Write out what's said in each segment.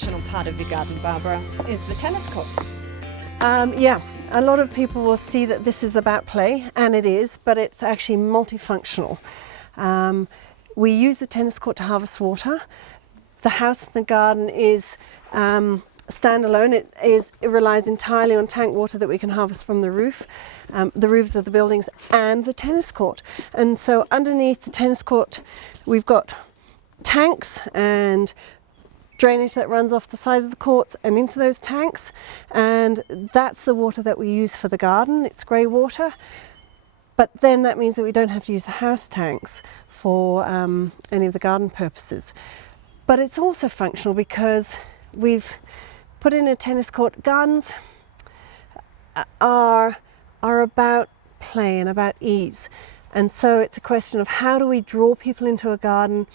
functional part of your garden, Barbara, is the tennis court. Yeah, a lot of people will see that this is about play, and it is, but it's actually multifunctional. We use the tennis court to harvest water. The house and the garden is standalone. It relies entirely on tank water that we can harvest from the roof, the roofs of the buildings, and the tennis court. And so underneath the tennis court, we've got tanks and drainage that runs off the sides of the courts and into those tanks, and that's the water that we use for the garden. It's grey water, but then that means that we don't have to use the house tanks for any of the garden purposes. But it's also functional because we've put in a tennis court. Gardens are about play and about ease, and so it's a question of how do we draw people into a garden.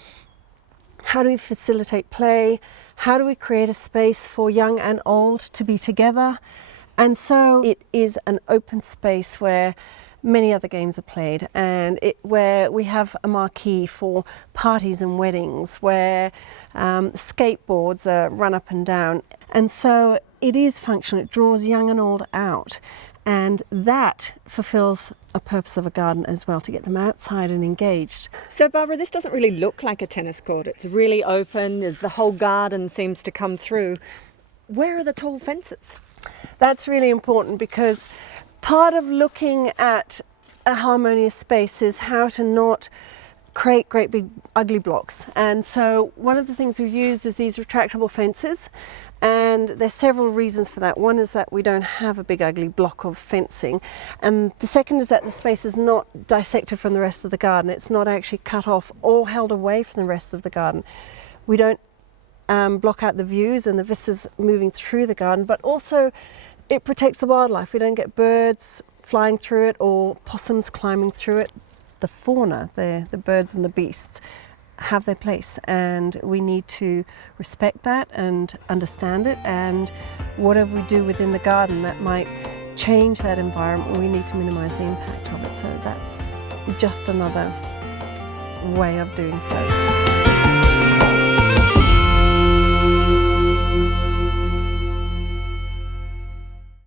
How do we facilitate play? How do we create a space for young and old to be together? And so it is an open space where many other games are played, and where we have a marquee for parties and weddings, where skateboards are run up and down. And so it is functional. It draws young and old out. And that fulfills a purpose of a garden as well, to get them outside and engaged. So Barbara, this doesn't really look like a tennis court. It's really open. The whole garden seems to come through. Where are the tall fences? That's really important, because part of looking at a harmonious space is how to not create great big ugly blocks. And so one of the things we've used is these retractable fences, and there's several reasons for that. One is that we don't have a big ugly block of fencing, and the second is that the space is not dissected from the rest of the garden. It's not actually cut off or held away from the rest of the garden. We don't block out the views and the vistas moving through the garden, but also it protects the wildlife. We don't get birds flying through it or possums climbing through it. The fauna, the birds and the beasts, have their place, and we need to respect that and understand it, and whatever we do within the garden that might change that environment, we need to minimise the impact of it. So that's just another way of doing so.